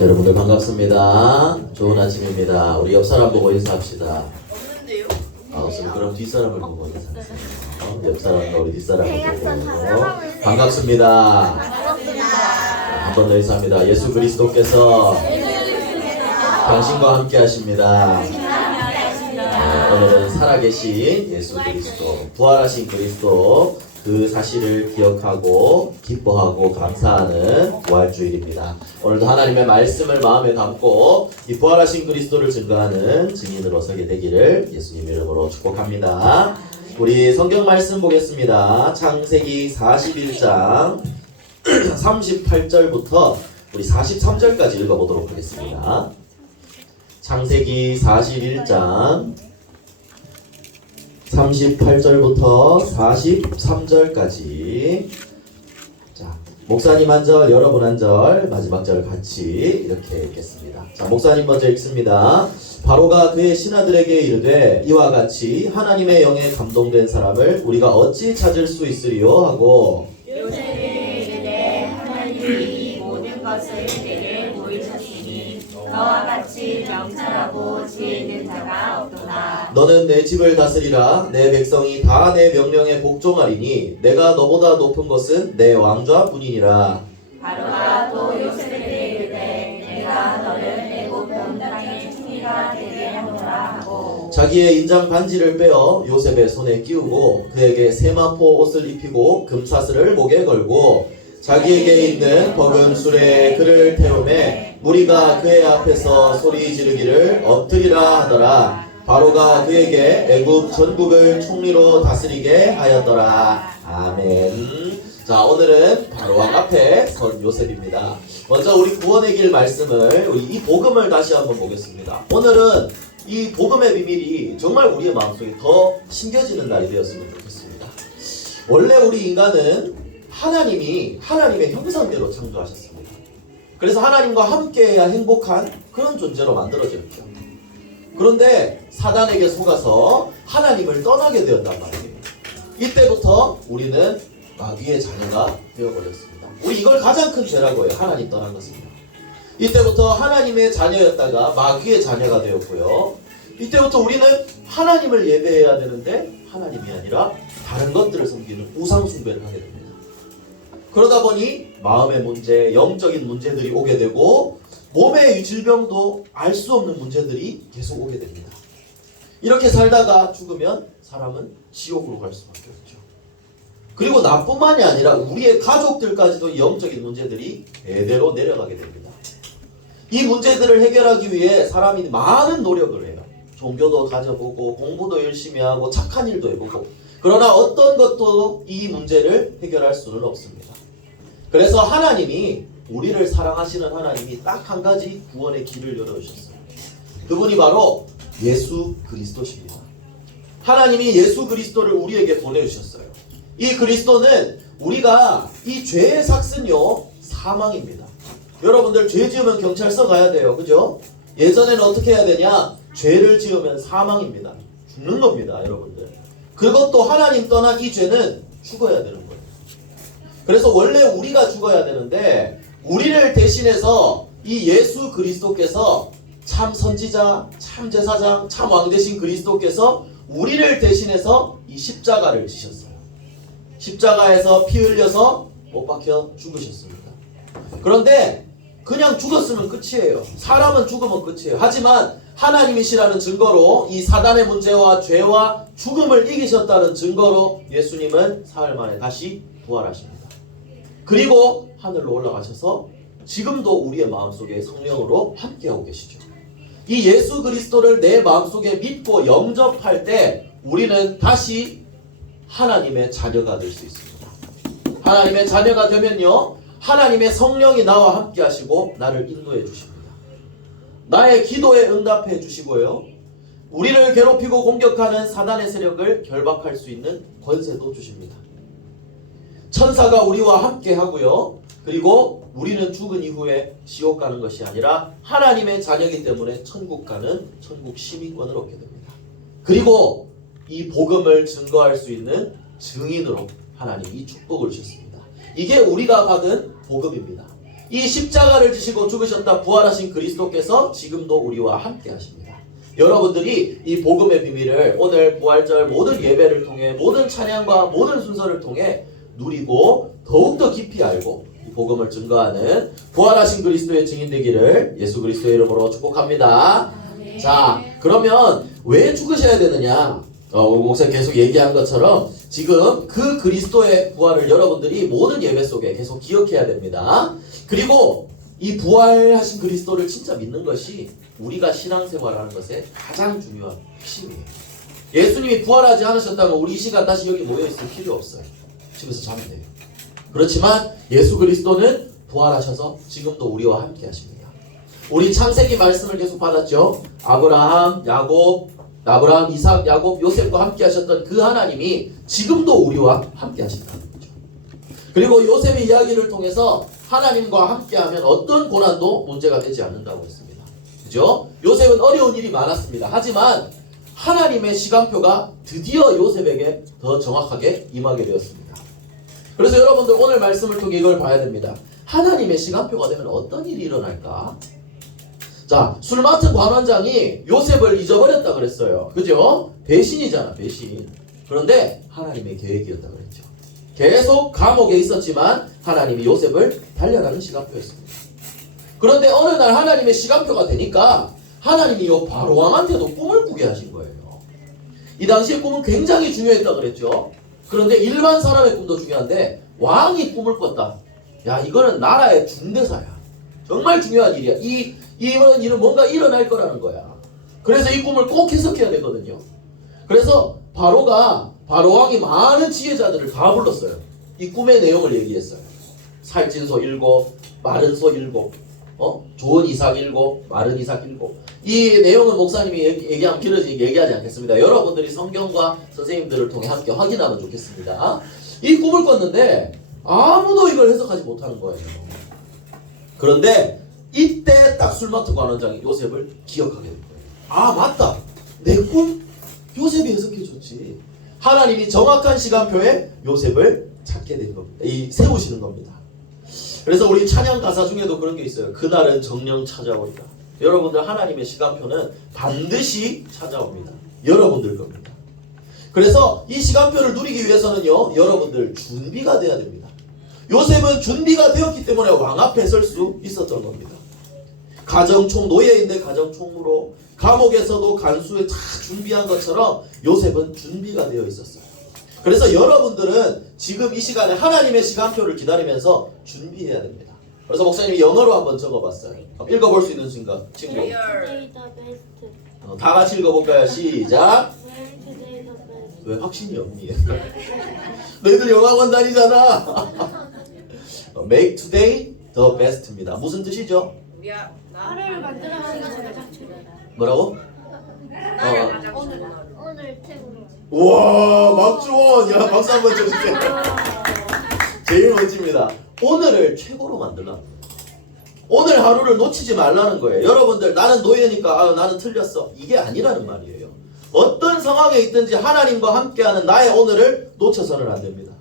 여러분들 반갑습니다. 좋은 아침입니다. 우리 옆 사람 보고 인사합시다. 없는데요? 없으면 그럼 뒷사람을 보고 인사하세요. 옆 사람과 우리 뒷사람을 보고 반갑습니다. 반갑습니다. 한 번 더 인사합니다. 예수 그리스도께서 당신과 함께 하십니다. 오늘은 살아계신 예수 그리스도, 부활하신 그리스도 그 사실을 기억하고 기뻐하고 감사하는 부활주일입니다. 오늘도 하나님의 말씀을 마음에 담고 이 부활하신 그리스도를 증거하는 증인으로 서게 되기를 예수님 이름으로 축복합니다. 우리 성경 말씀 보겠습니다. 창세기 41장 38절부터 우리 43절까지 읽어보도록 하겠습니다. 창세기 41장 38절부터 43절까지. 자, 목사님 한 절, 여러분 한 절, 마지막 절 같이 이렇게 읽겠습니다. 자, 목사님 먼저 읽습니다. 바로가 그의 신하들에게 이르되 이와 같이 하나님의 영에 감동된 사람을 우리가 어찌 찾을 수 있으리요 하고 요셉에게 이르되 하나님이 이 모든 것을 내게 보이셨으니 너와 같이 명철하고 지혜 있는 자가 없도다. 너는 내 집을 다스리라. 내 백성이 다 내 명령에 복종하리니 내가 너보다 높은 것은 내 왕좌뿐이니라. 바로가 또 요셉에게 이르되 내가 너를 애굽 온 땅의 총리가 되게 하노라 하고 자기의 인장 반지를 빼어 요셉의 손에 끼우고 그에게 세마포 옷을 입히고 금사슬을 목에 걸고 자기에게 있는 버금 술에 그를 태우매 무리가 그의 앞에서 소리 지르기를 엎드리라 하더라. 바로가 그에게 애굽 전국을 총리로 다스리게 하였더라. 아멘. 자, 오늘은 바로왕 앞에 선 요셉입니다. 먼저 우리 구원의 길 말씀을 우리 이 복음을 다시 한번 보겠습니다. 오늘은 이 복음의 비밀이 정말 우리의 마음속에 더 심겨지는 날이 되었으면 좋겠습니다. 원래 우리 인간은 하나님이 하나님의 형상대로 창조하셨습니다. 그래서 하나님과 함께해야 행복한 그런 존재로 만들어졌죠. 그런데 사단에게 속아서 하나님을 떠나게 되었단 말이에요. 이때부터 우리는 마귀의 자녀가 되어버렸습니다. 우리 이걸 가장 큰 죄라고 해요. 하나님 떠난 것입니다. 이때부터 하나님의 자녀였다가 마귀의 자녀가 되었고요. 이때부터 우리는 하나님을 예배해야 되는데 하나님이 아니라 다른 것들을 섬기는 우상 숭배를 하게 됩니다. 그러다 보니 마음의 문제, 영적인 문제들이 오게 되고 몸의 질병도 알 수 없는 문제들이 계속 오게 됩니다. 이렇게 살다가 죽으면 사람은 지옥으로 갈 수밖에 없죠. 그리고 나뿐만이 아니라 우리의 가족들까지도 영적인 문제들이 대대로 내려가게 됩니다. 이 문제들을 해결하기 위해 사람이 많은 노력을 해요. 종교도 가져보고 공부도 열심히 하고 착한 일도 해보고 그러나 어떤 것도 이 문제를 해결할 수는 없습니다. 그래서 하나님이 우리를 사랑하시는 하나님이 딱 한 가지 구원의 길을 열어주셨어요. 그분이 바로 예수 그리스도십니다. 하나님이 예수 그리스도를 우리에게 보내주셨어요. 이 그리스도는 우리가 이 죄의 삭은요 사망입니다. 여러분들 죄 지으면 경찰서 가야 돼요. 그죠? 예전에는 어떻게 해야 되냐? 죄를 지으면 사망입니다. 죽는 겁니다. 여러분들. 그것도 하나님 떠난 이 죄는 죽어야 되는 거예요. 그래서 원래 우리가 죽어야 되는데 우리를 대신해서 이 예수 그리스도께서 참 선지자, 참 제사장, 참 왕 되신 그리스도께서 우리를 대신해서 이 십자가를 지셨어요. 십자가에서 피 흘려서 못 박혀 죽으셨습니다. 그런데 그냥 죽었으면 끝이에요. 사람은 죽으면 끝이에요. 하지만 하나님이시라는 증거로 이 사단의 문제와 죄와 죽음을 이기셨다는 증거로 예수님은 사흘 만에 다시 부활하십니다. 그리고 하늘로 올라가셔서 지금도 우리의 마음속에 성령으로 함께하고 계시죠. 이 예수 그리스도를 내 마음속에 믿고 영접할 때 우리는 다시 하나님의 자녀가 될 수 있습니다. 하나님의 자녀가 되면요 하나님의 성령이 나와 함께 하시고 나를 인도해 주십니다. 나의 기도에 응답해 주시고요 우리를 괴롭히고 공격하는 사단의 세력을 결박할 수 있는 권세도 주십니다. 천사가 우리와 함께 하고요 그리고 우리는 죽은 이후에 지옥 가는 것이 아니라 하나님의 자녀이기 때문에 천국 가는 천국 시민권을 얻게 됩니다. 그리고 이 복음을 증거할 수 있는 증인으로 하나님이 축복을 주셨습니다. 이게 우리가 받은 복음입니다. 이 십자가를 지시고 죽으셨다 부활하신 그리스도께서 지금도 우리와 함께 하십니다. 여러분들이 이 복음의 비밀을 오늘 부활절 모든 예배를 통해 모든 찬양과 모든 순서를 통해 누리고 더욱더 깊이 알고 이 복음을 증거하는 부활하신 그리스도의 증인 되기를 예수 그리스도의 이름으로 축복합니다. 자, 그러면 왜 죽으셔야 되느냐? 우리 목사님 계속 얘기한 것처럼 지금 그 그리스도의 부활을 여러분들이 모든 예배 속에 계속 기억해야 됩니다. 그리고 이 부활하신 그리스도를 진짜 믿는 것이 우리가 신앙생활하는 것에 가장 중요한 핵심이에요. 예수님이 부활하지 않으셨다면 우리 이 시간 다시 여기 모여있을 필요 없어요. 집에서 자면 돼요. 그렇지만 예수 그리스도는 부활하셔서 지금도 우리와 함께 하십니다. 우리 창세기 말씀을 계속 받았죠. 아브라함, 이삭, 야곱, 요셉과 함께 하셨던 그 하나님이 지금도 우리와 함께 하신다는 거죠. 그리고 요셉의 이야기를 통해서 하나님과 함께하면 어떤 고난도 문제가 되지 않는다고 했습니다. 그죠? 요셉은 어려운 일이 많았습니다. 하지만 하나님의 시간표가 드디어 요셉에게 더 정확하게 임하게 되었습니다. 그래서 여러분들 오늘 말씀을 통해 이걸 봐야 됩니다. 하나님의 시간표가 되면 어떤 일이 일어날까? 자, 술 맡은 관원장이 요셉을 잊어버렸다 그랬어요. 그죠? 배신이잖아, 배신. 그런데 하나님의 계획이었다 그랬죠. 계속 감옥에 있었지만 하나님이 요셉을 달려가는 시간표였습니다. 그런데 어느 날 하나님의 시간표가 되니까 하나님이 요 바로왕한테도 꿈을 꾸게 하신 거예요. 이 당시에 꿈은 굉장히 중요했다 그랬죠. 그런데 일반 사람의 꿈도 중요한데 왕이 꿈을 꿨다. 야, 이거는 나라의 중대사야. 정말 중요한 일이야. 이런 일은 뭔가 일어날 거라는 거야. 그래서 이 꿈을 꼭 해석해야 되거든요. 그래서 바로왕이 많은 지혜자들을 다 불렀어요. 이 꿈의 내용을 얘기했어요. 살찐 소 7, 마른 소 7, 좋은 이삭 7, 마른 이삭 7. 이 내용은 목사님이 얘기하면 길어지니까 얘기하지 않겠습니다. 여러분들이 성경과 선생님들을 통해 함께 확인하면 좋겠습니다. 이 꿈을 꿨는데 아무도 이걸 해석하지 못하는 거예요. 그런데 이때 딱 술 맡은 관원장이 요셉을 기억하게 된 거예요. 아, 맞다. 내 꿈 요셉이 해석해줬지. 하나님이 정확한 시간표에 요셉을 찾게 된 겁니다. 세우시는 겁니다. 그래서 우리 찬양 가사 중에도 그런 게 있어요. 그날은 정령 찾아오리라. 여러분들 하나님의 시간표는 반드시 찾아옵니다. 여러분들 겁니다. 그래서 이 시간표를 누리기 위해서는요, 여러분들 준비가 돼야 됩니다. 요셉은 준비가 되었기 때문에 왕 앞에 설 수 있었던 겁니다. 가정총, 노예인데 가정총으로 감옥에서도 간수에 다 준비한 것처럼 요셉은 준비가 되어 있었어요. 그래서 여러분들은 지금 이 시간에 하나님의 시간표를 기다리면서 준비해야 됩니다. 그래서 목사님이 영어로 한번 적어봤어요. 읽어볼 수 있는 친구. Today the best. 다 같이 읽어볼까요? 시작. Where today the best. 왜 확신이 없니? 너희들 영어학원 다니잖아. Make today the best입니다. 무슨 뜻이죠? 하루를 만들어가는 것이 가장 중요하다. 뭐라고? 오늘 최고. 우와, 막주원. 야, 박수 한번 쳐주세요. 제일 멋집니다. 오늘을 최고로 만들라. 오늘 하루를 놓치지 말라는 거예요. 여러분들, 나는 노예니까 나는 틀렸어. 이게 아니라는 말이에요. 어떤 상황에 있든지 하나님과 함께하는 나의 오늘을 놓쳐서는 안 됩니다.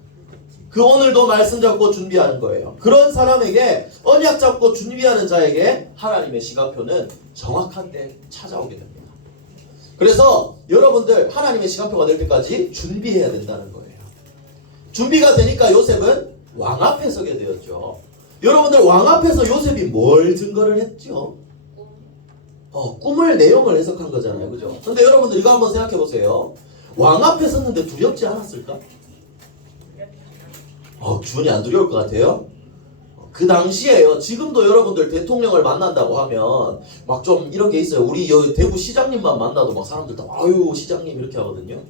그 오늘도 말씀 잡고 준비하는 거예요. 그런 사람에게, 언약 잡고 준비하는 자에게 하나님의 시간표는 정확한 때 찾아오게 됩니다. 그래서 여러분들 하나님의 시간표가 될 때까지 준비해야 된다는 거예요. 준비가 되니까 요셉은 왕 앞에 서게 되었죠. 여러분들 왕 앞에서 요셉이 뭘 증거를 했죠? 꿈을 내용을 해석한 거잖아요. 그죠? 근데 여러분들 이거 한번 생각해 보세요. 왕 앞에 섰는데 두렵지 않았을까? 주원이 안 두려울 것 같아요? 그 당시에요. 지금도 여러분들 대통령을 만난다고 하면 막 좀 이런 게 있어요. 우리 여기 대구 시장님만 만나도 막 사람들 다 아유 시장님 이렇게 하거든요.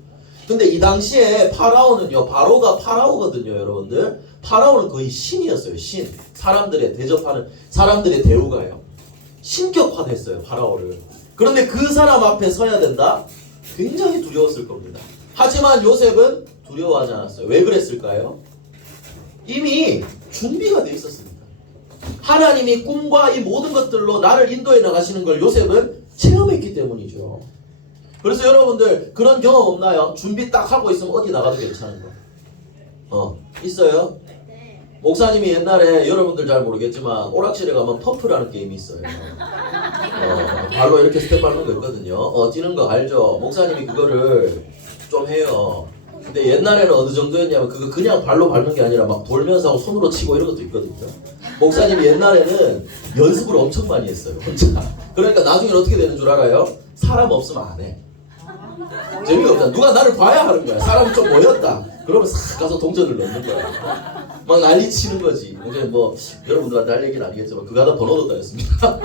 근데 이 당시에 파라오는요, 바로가 파라오거든요, 여러분들. 파라오는 거의 신이었어요, 신. 사람들의 대접하는, 사람들의 대우가요. 신격화됐어요, 파라오를. 그런데 그 사람 앞에 서야 된다? 굉장히 두려웠을 겁니다. 하지만 요셉은 두려워하지 않았어요. 왜 그랬을까요? 이미 준비가 돼 있었습니다. 하나님이 꿈과 이 모든 것들로 나를 인도해 나가시는 걸 요셉은 체험했기 때문이죠. 그래서 여러분들 그런 경험 없나요? 준비 딱 하고 있으면 어디 나가도 괜찮은 거. 있어요? 목사님이 옛날에 여러분들 잘 모르겠지만 오락실에 가면 펌프라는 게임이 있어요. 발로 이렇게 스텝 밟는 거 있거든요. 뛰는 거 알죠? 목사님이 그거를 좀 해요. 근데 옛날에는 어느 정도였냐면 그거 그냥 발로 밟는 게 아니라 막 돌면서 하고 손으로 치고 이런 것도 있거든요. 목사님이 옛날에는 연습을 엄청 많이 했어요. 혼자. 그러니까 나중에 어떻게 되는 줄 알아요? 사람 없으면 안 해. 재미가 없잖아. 누가 나를 봐야 하는 거야. 사람이 좀 모였다. 그러면 싹 가서 동전을 넣는 거야. 막 난리 치는 거지. 이제 뭐 여러분들한테 할 얘기는 아니겠지만 그거 하다 번호도 따였습니다.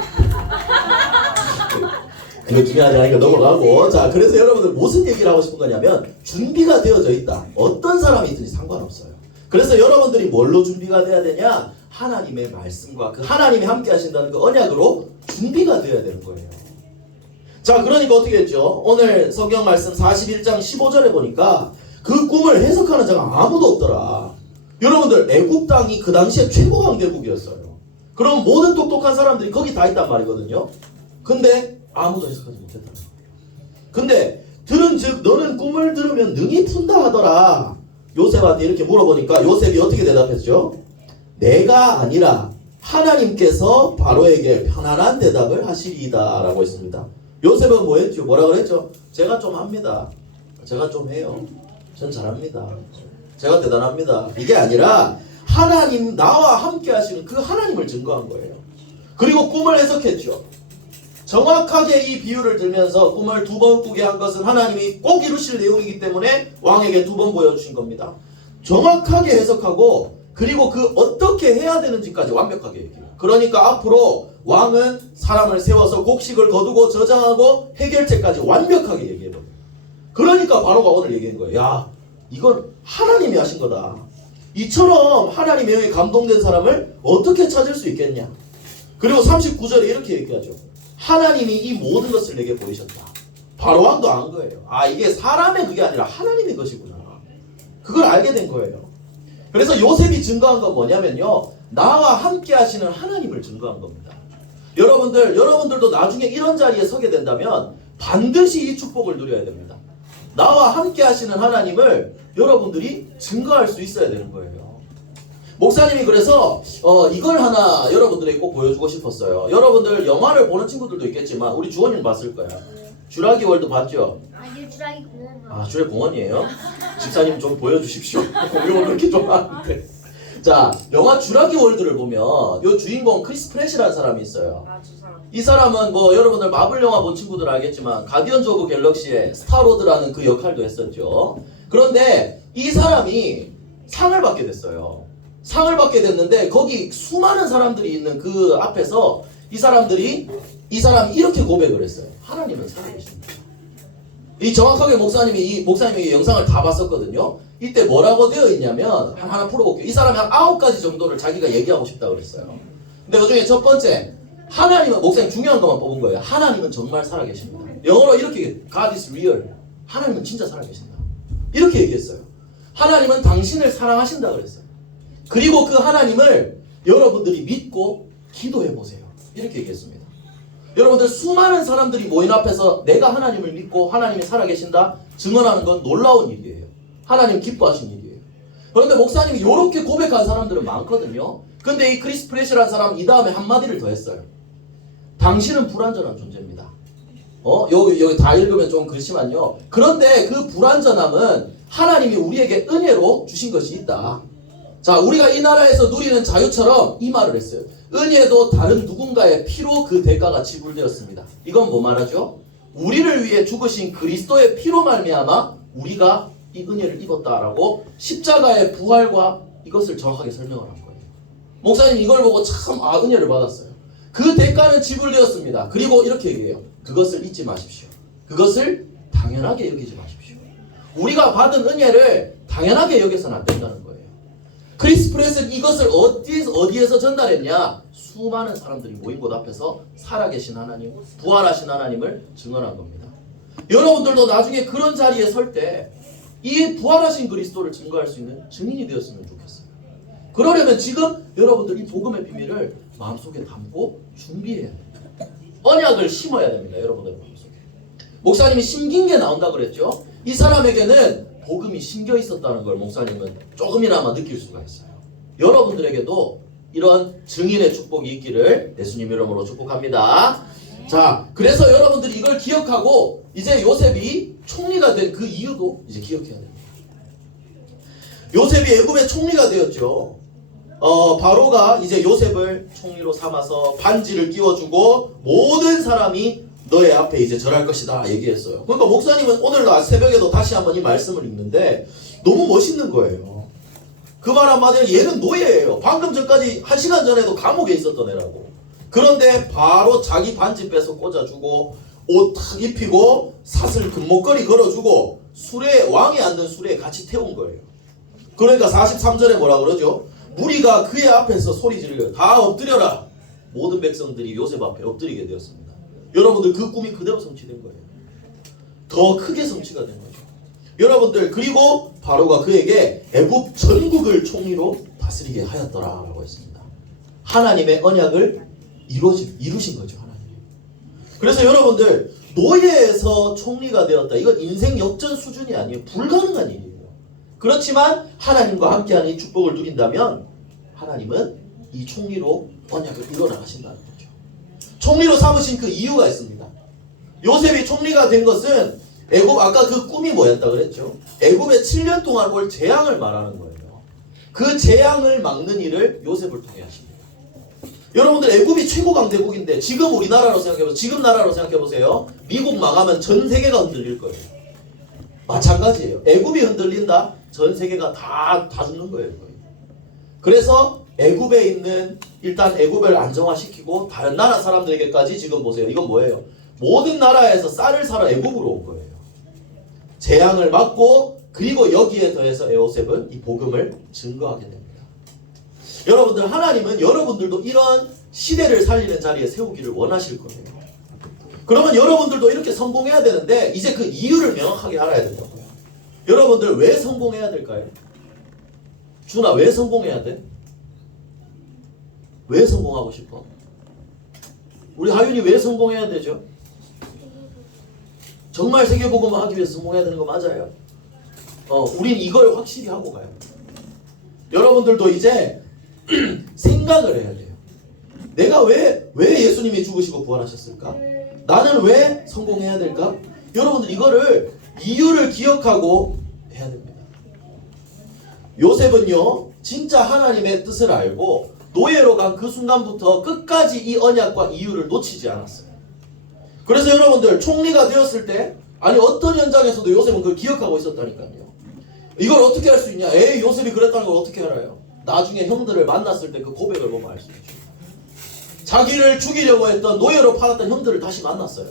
그거 중요하지 않으니까 넘어가고. 자, 그래서 여러분들 무슨 얘기를 하고 싶은 거냐면 준비가 되어져 있다. 어떤 사람이 있든지 상관없어요. 그래서 여러분들이 뭘로 준비가 돼야 되냐? 하나님의 말씀과 그 하나님이 함께 하신다는 그 언약으로 준비가 되어야 되는 거예요. 자, 그러니까 어떻게 했죠? 오늘 성경 말씀 41장 15절에 보니까 그 꿈을 해석하는 자가 아무도 없더라. 여러분들 애국 땅이 그 당시에 최고 강대국이었어요. 그럼 모든 똑똑한 사람들이 거기 다 있단 말이거든요. 근데 아무도 해석하지 못했다. 근데 들은즉 너는 꿈을 들으면 능히 푼다 하더라. 요셉한테 이렇게 물어보니까 요셉이 어떻게 대답했죠? 내가 아니라 하나님께서 바로에게 편안한 대답을 하시리이다 라고 했습니다. 요셉은 뭐 했죠? 뭐라 그랬죠? 제가 좀 합니다. 제가 좀 해요. 전 잘합니다. 제가 대단합니다. 이게 아니라 하나님 나와 함께 하시는 그 하나님을 증거한 거예요. 그리고 꿈을 해석했죠. 정확하게 이 비유를 들면서 꿈을 두 번 꾸게 한 것은 하나님이 꼭 이루실 내용이기 때문에 왕에게 두 번 보여주신 겁니다. 정확하게 해석하고 그리고 그 어떻게 해야 되는지까지 완벽하게 얘기해요. 그러니까 앞으로 왕은 사람을 세워서 곡식을 거두고 저장하고 해결책까지 완벽하게 얘기해버려요. 그러니까 바로가 오늘 얘기한 거예요. 야, 이건 하나님이 하신 거다. 이처럼 하나님의 영에 감동된 사람을 어떻게 찾을 수 있겠냐. 그리고 39절에 이렇게 얘기하죠. 하나님이 이 모든 것을 내게 보이셨다. 바로 왕도 안 거예요. 아, 이게 사람의 그게 아니라 하나님의 것이구나. 그걸 알게 된 거예요. 그래서 요셉이 증거한 건 뭐냐면요, 나와 함께 하시는 하나님을 증거한 겁니다. 여러분들도 나중에 이런 자리에 서게 된다면 반드시 이 축복을 누려야 됩니다. 나와 함께 하시는 하나님을 여러분들이 증거할 수 있어야 되는 거예요. 목사님이 그래서 이걸 하나 여러분들에게 꼭 보여주고 싶었어요. 여러분들 영화를 보는 친구들도 있겠지만 우리 주원이는 봤을 거야. 쥐라기 월드 봤죠? 아니 주라기 공원. 아, 쥐라기 공원이에요? 집사님 좀 보여주십시오. 공룡을 그렇게 좋아하는데. 자, 영화 쥐라기 월드를 보면 요 주인공 크리스 프렛이라는 사람이 있어요. 아, 저 사람. 이 사람은 뭐 여러분들 마블 영화 본 친구들 알겠지만 가디언즈 오브 갤럭시의 스타로드라는 그 역할도 했었죠. 그런데 이 사람이 상을 받게 됐어요. 상을 받게 됐는데 거기 수많은 사람들이 있는 그 앞에서 이 사람이 이렇게 고백을 했어요. 하나님은 살아계십니다. 이 정확하게 목사님이 이 영상을 다 봤었거든요. 이때 뭐라고 되어 있냐면 하나 풀어볼게요. 이 사람이 한 9가지 정도를 자기가 얘기하고 싶다 그랬어요. 근데 그 중에 첫 번째, 하나님은, 목사님 중요한 것만 뽑은 거예요. 하나님은 정말 살아계십니다. 영어로 이렇게 God is real. 하나님은 진짜 살아계신다. 이렇게 얘기했어요. 하나님은 당신을 사랑하신다 그랬어요. 그리고 그 하나님을 여러분들이 믿고 기도해 보세요. 이렇게 얘기했습니다. 여러분들 수많은 사람들이 모인 앞에서 내가 하나님을 믿고 하나님이 살아계신다 증언하는 건 놀라운 일이에요. 하나님 기뻐하신 일이에요. 그런데 목사님이 이렇게 고백한 사람들은 많거든요. 근데 이 크리스 프렛이라는 사람은 이 다음에 한마디를 더 했어요. 당신은 불완전한 존재입니다. 여기 다 읽으면 좀 그렇지만요. 그런데 그 불완전함은 하나님이 우리에게 은혜로 주신 것이 있다. 자, 우리가 이 나라에서 누리는 자유처럼 이 말을 했어요. 은혜도 다른 누군가의 피로 그 대가가 지불되었습니다. 이건 뭐 말하죠? 우리를 위해 죽으신 그리스도의 피로 말미암아 우리가 이 은혜를 입었다라고 십자가의 부활과 이것을 정확하게 설명을 한 거예요. 목사님 이걸 보고 참 은혜를 받았어요. 그 대가는 지불되었습니다. 그리고 이렇게 얘기해요. 그것을 잊지 마십시오. 그것을 당연하게 여기지 마십시오. 우리가 받은 은혜를 당연하게 여겨서는 안 된다는 거예요. 크리스 프렛은 이것을 어디에서 전달했냐? 수많은 사람들이 모인 곳 앞에서 살아계신 하나님, 부활하신 하나님을 증언한 겁니다. 여러분들도 나중에 그런 자리에 설 때 이 부활하신 그리스도를 증거할 수 있는 증인이 되었으면 좋겠어요. 그러려면 지금 여러분들 이 복음의 비밀을 마음속에 담고 준비해야 됩니다. 언약을 심어야 됩니다. 여러분들 마음속에. 목사님이 심긴 게 나온다 그랬죠? 이 사람에게는 복음이 심겨 있었다는 걸 목사님은 조금이나마 느낄 수가 있어요. 여러분들에게도 이런 증인의 축복이 있기를 예수님 이름으로 축복합니다. 자, 그래서 여러분들이 이걸 기억하고 이제 요셉이 총리가 된 그 이유도 이제 기억해야 됩니다. 요셉이 애굽의 총리가 되었죠. 바로가 이제 요셉을 총리로 삼아서 반지를 끼워주고 모든 사람이 너의 앞에 이제 절할 것이다 얘기했어요. 그러니까 목사님은 오늘 새벽에도 다시 한번 이 말씀을 읽는데 너무 멋있는 거예요. 그 말 한마디는 얘는 노예예요. 방금 전까지 1시간 전에도 감옥에 있었던 애라고. 그런데 바로 자기 반지 빼서 꽂아주고 옷 탁 입히고 사슬 금목걸이 걸어주고 수레 왕이 앉는 수레에 같이 태운 거예요. 그러니까 43절에 뭐라 그러죠? 무리가 그의 앞에서 소리 지르려 다 엎드려라. 모든 백성들이 요셉 앞에 엎드리게 되었습니다. 여러분들 그 꿈이 그대로 성취된 거예요. 더 크게 성취가 된 거죠. 여러분들 그리고 바로가 그에게 애굽 전국을 총리로 다스리게 하였더라라고 했습니다. 하나님의 언약을 이루신 거죠. 하나님. 그래서 여러분들 노예에서 총리가 되었다. 이건 인생 역전 수준이 아니에요. 불가능한 일이에요. 그렇지만 하나님과 함께하는 이 축복을 누린다면 하나님은 이 총리로 언약을 이뤄나가신다는 거죠. 총리로 삼으신 그 이유가 있습니다. 요셉이 총리가 된 것은 애굽 아까 그 꿈이 뭐였다 그랬죠? 애굽에 7년 동안 올 재앙을 말하는 거예요. 그 재앙을 막는 일을 요셉을 통해 하십니다. 여러분들 애굽이 최고 강대국인데 지금 우리나라로 생각해보세요. 지금 나라로 생각해보세요. 미국 망하면 전 세계가 흔들릴 거예요. 마찬가지예요. 애굽이 흔들린다? 전 세계가 다 죽는 거예요. 그래서 애굽에 있는 일단 애굽을 안정화시키고 다른 나라 사람들에게까지 지금 보세요. 이건 뭐예요? 모든 나라에서 쌀을 사러 애굽으로 온 거예요. 재앙을 막고 그리고 여기에 더해서 요셉은 이 복음을 증거하게 됩니다. 여러분들 하나님은 여러분들도 이런 시대를 살리는 자리에 세우기를 원하실 거예요. 그러면 여러분들도 이렇게 성공해야 되는데 이제 그 이유를 명확하게 알아야 된다고요. 여러분들 왜 성공해야 될까요? 준아 왜 성공해야 돼? 왜 성공하고 싶어? 우리 하윤이 왜 성공해야 되죠? 정말 세계복음을 하기 위해서 성공해야 되는 거 맞아요. 우린 이걸 확실히 하고 가요. 여러분들도 이제 생각을 해야 돼요. 내가 왜 예수님이 죽으시고 부활하셨을까? 나는 왜 성공해야 될까? 여러분들 이거를 이유를 기억하고 해야 됩니다. 요셉은요 진짜 하나님의 뜻을 알고 노예로 간 그 순간부터 끝까지 이 언약과 이유를 놓치지 않았어요. 그래서 여러분들 총리가 되었을 때 아니 어떤 현장에서도 요셉은 그걸 기억하고 있었다니까요. 이걸 어떻게 할 수 있냐? 에이 요셉이 그랬다는 걸 어떻게 알아요? 나중에 형들을 만났을 때 그 고백을 보면 알 수 있죠. 자기를 죽이려고 했던 노예로 팔았던 형들을 다시 만났어요.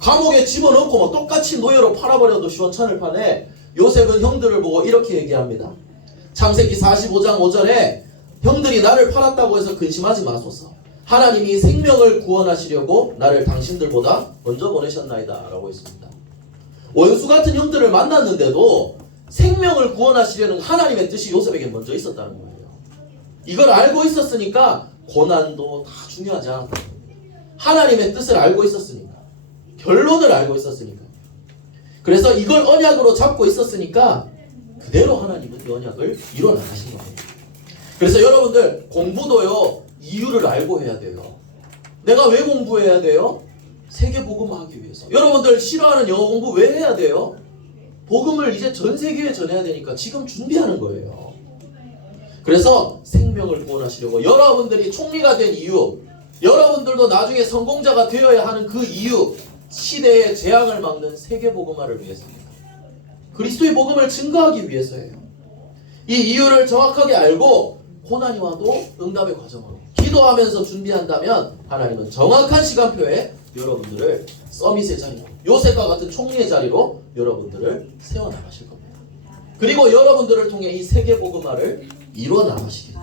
감옥에 집어넣고 뭐 똑같이 노예로 팔아버려도 시원찮을 판에 요셉은 형들을 보고 이렇게 얘기합니다. 창세기 45장 5절에 형들이 나를 팔았다고 해서 근심하지 마소서. 하나님이 생명을 구원하시려고 나를 당신들보다 먼저 보내셨나이다 라고 했습니다. 원수 같은 형들을 만났는데도 생명을 구원하시려는 하나님의 뜻이 요셉에게 먼저 있었다는 거예요. 이걸 알고 있었으니까 고난도 다 중요하지 않았다는 겁니다. 하나님의 뜻을 알고 있었으니까, 결론을 알고 있었으니까. 그래서 이걸 언약으로 잡고 있었으니까 그대로 하나님은 이 언약을 이뤄나가신 거예요. 그래서 여러분들 공부도요 이유를 알고 해야 돼요. 내가 왜 공부해야 돼요? 세계 복음하기 위해서. 여러분들 싫어하는 영어 공부 왜 해야 돼요? 복음을 이제 전 세계에 전해야 되니까 지금 준비하는 거예요. 그래서 생명을 구원하시려고 여러분들이 총리가 된 이유, 여러분들도 나중에 성공자가 되어야 하는 그 이유, 시대의 재앙을 막는 세계 복음화를 위해서입니다. 그리스도의 복음을 증거하기 위해서예요. 이 이유를 정확하게 알고 고난이 와도 응답의 과정으로 기도하면서 준비한다면 하나님은 정확한 시간표에 여러분들을 서밋의 자리로, 요셉과 같은 총리의 자리로 여러분들을 세워나가실 겁니다. 그리고 여러분들을 통해 이 세계 복음화를 이뤄나가시겠죠.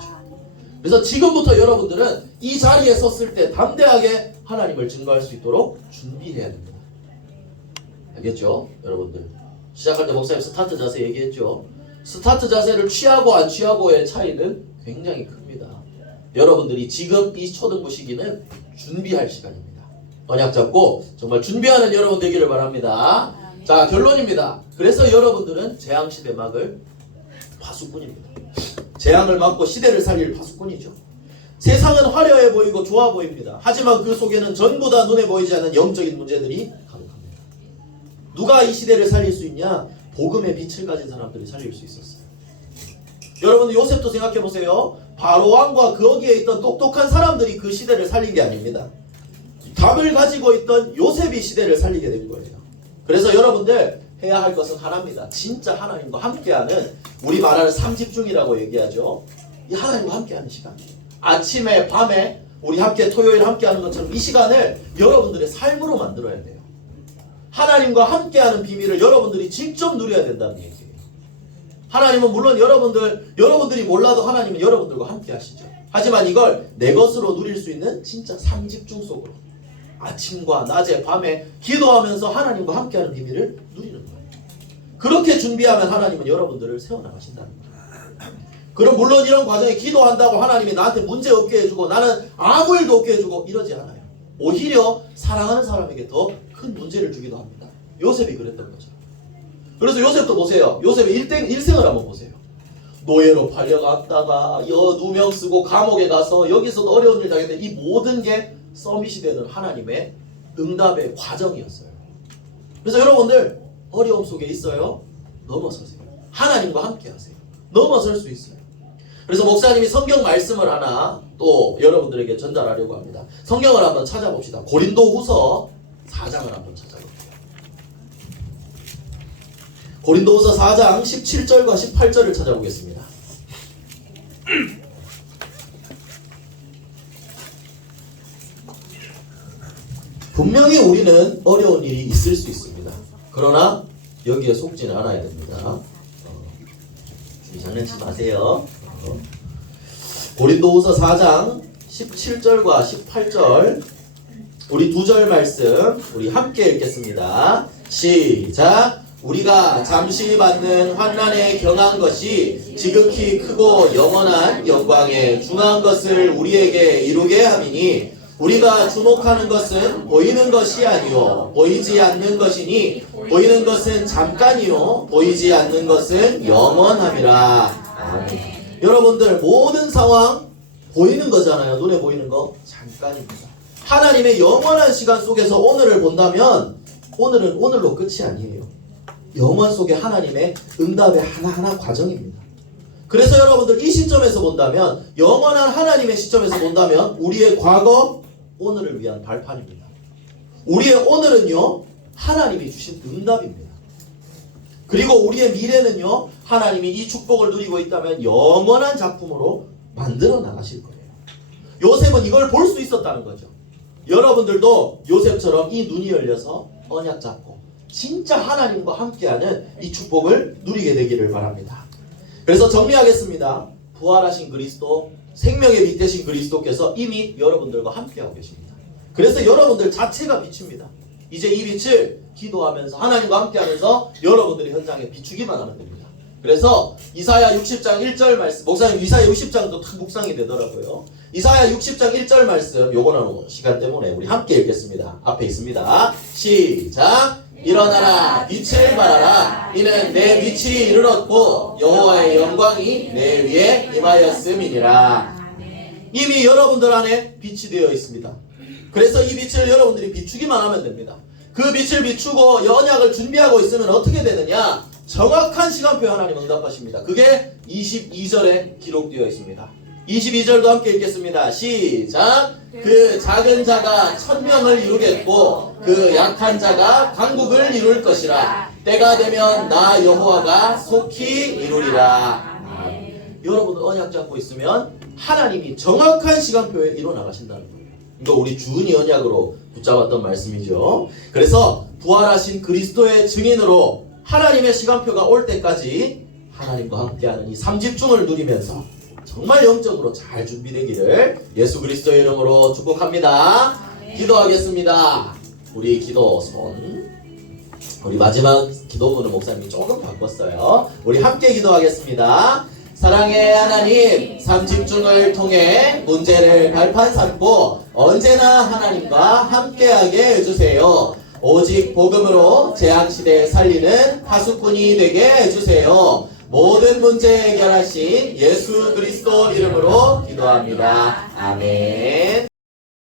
그래서 지금부터 여러분들은 이 자리에 섰을 때 담대하게 하나님을 증거할 수 있도록 준비해야 됩니다. 알겠죠? 여러분들 시작할 때 목사님 스타트 자세 얘기했죠. 스타트 자세를 취하고 안 취하고의 차이는 굉장히 큽니다. 여러분들이 지금 이 초등부 시기는 준비할 시간입니다. 언약 잡고 정말 준비하는 여러분 되기를 바랍니다. 자, 결론입니다. 그래서 여러분들은 재앙시대 막을 파수꾼입니다. 재앙을 막고 시대를 살릴 파수꾼이죠. 세상은 화려해 보이고 좋아 보입니다. 하지만 그 속에는 전부 다 눈에 보이지 않는 영적인 문제들이 가득합니다. 누가 이 시대를 살릴 수 있냐? 복음의 빛을 가진 사람들이 살릴 수 있었어요. 여러분 요셉도 생각해 보세요. 바로 왕과 거기에 있던 똑똑한 사람들이 그 시대를 살린 게 아닙니다. 답을 가지고 있던 요셉이 시대를 살리게 된 거예요. 그래서 여러분들 해야 할 것은 하나입니다. 진짜 하나님과 함께하는, 우리 말하는 삼집중이라고 얘기하죠. 이 하나님과 함께하는 시간. 아침에 밤에 우리 함께 토요일 함께하는 것처럼 이 시간을 여러분들의 삶으로 만들어야 돼요. 하나님과 함께하는 비밀을 여러분들이 직접 누려야 된다는 얘기예요. 하나님은 물론 여러분들이 몰라도 하나님은 여러분들과 함께 하시죠. 하지만 이걸 내 것으로 누릴 수 있는 진짜 삼집중 속으로 아침과 낮에 밤에 기도하면서 하나님과 함께하는 비밀을 누리는 거예요. 그렇게 준비하면 하나님은 여러분들을 세워나가신다는 거예요. 그럼 물론 이런 과정에 기도한다고 하나님이 나한테 문제 없게 해주고 나는 아무 일도 없게 해주고 이러지 않아요. 오히려 사랑하는 사람에게 더 큰 문제를 주기도 합니다. 요셉이 그랬던 거죠. 그래서 요셉도 보세요. 요셉의 일생을 한번 보세요. 노예로 팔려갔다가 누명 쓰고 감옥에 가서 여기서도 어려운 일 당했는데 이 모든 게 서밋이 되는 하나님의 응답의 과정이었어요. 그래서 여러분들 어려움 속에 있어요. 넘어서세요. 하나님과 함께 하세요. 넘어설 수 있어요. 그래서 목사님이 성경 말씀을 하나 또 여러분들에게 전달하려고 합니다. 성경을 한번 찾아봅시다. 고린도후서 4장을 한번 찾아볼게요. 고린도후서 4장 17절과 18절을 찾아보겠습니다. 분명히 우리는 어려운 일이 있을 수 있습니다. 그러나 여기에 속지는 않아야 됩니다. 장난치지 마세요. 고린도후서 4장 17절과 18절 우리 두 절 말씀 우리 함께 읽겠습니다. 시작. 우리가 잠시 받는 환난에 경한 것이 지극히 크고 영원한 영광에 중한 것을 우리에게 이루게 함이니 우리가 주목하는 것은 보이는 것이 아니요 보이지 않는 것이니 보이는 것은 잠깐이요 보이지 않는 것은 영원함이라. 아멘. 여러분들 모든 상황 보이는 거잖아요. 눈에 보이는 거 잠깐입니다. 하나님의 영원한 시간 속에서 오늘을 본다면 오늘은 오늘로 끝이 아니에요. 영원 속에 하나님의 응답의 하나하나 과정입니다. 그래서 여러분들 이 시점에서 본다면 영원한 하나님의 시점에서 본다면 우리의 과거 오늘을 위한 발판입니다. 우리의 오늘은요 하나님이 주신 응답입니다. 그리고 우리의 미래는요 하나님이 이 축복을 누리고 있다면 영원한 작품으로 만들어 나가실 거예요. 요셉은 이걸 볼 수 있었다는 거죠. 여러분들도 요셉처럼 이 눈이 열려서 언약 잡고 진짜 하나님과 함께하는 이 축복을 누리게 되기를 바랍니다. 그래서 정리하겠습니다. 부활하신 그리스도, 생명의 빛 되신 그리스도께서 이미 여러분들과 함께하고 계십니다. 그래서 여러분들 자체가 빛입니다. 이제 이 빛을 기도하면서 하나님과 함께하면서 여러분들의 현장에 비추기만 하면 됩니다. 그래서 이사야 60장 1절 말씀, 목사님 이사야 60장도 탁 묵상이 되더라고요. 이사야 60장 1절 말씀, 요거는 시간 때문에 우리 함께 읽겠습니다. 앞에 있습니다. 시작. 일어나라 빛을 발하라 이는 내 빛이 이르렀고 여호와의 영광이 내 위에 임하였음이니라. 이미 여러분들 안에 빛이 되어 있습니다. 그래서 이 빛을 여러분들이 비추기만 하면 됩니다. 그 빛을 비추고 언약을 준비하고 있으면 어떻게 되느냐? 정확한 시간표에 하나님 응답하십니다. 그게 22절에 기록되어 있습니다. 22절도 함께 읽겠습니다. 시작. 그 작은 자가 1000명을 이루겠고 그 약한 자가 강국을 이룰 것이라. 때가 되면 나 여호와가 속히 이루리라. 여러분 언약 잡고 있으면 하나님이 정확한 시간표에 이뤄나가신다는 거예요. 이거 우리 주은이 언약으로 붙잡았던 말씀이죠. 그래서 부활하신 그리스도의 증인으로 하나님의 시간표가 올 때까지 하나님과 함께하는 이 삼집중을 누리면서 정말 영적으로 잘 준비되기를 예수 그리스도의 이름으로 축복합니다. 기도하겠습니다. 우리 기도 손, 우리 마지막 기도문을 목사님이 조금 바꿨어요. 우리 함께 기도하겠습니다. 사랑의 하나님, 삼집중을 통해 문제를 발판 삼고 언제나 하나님과 함께하게 해주세요. 오직 복음으로 재앙시대에 살리는 파수꾼이 되게 해주세요. 모든 문제 해결하신 예수 그리스도 이름으로 기도합니다. 아멘.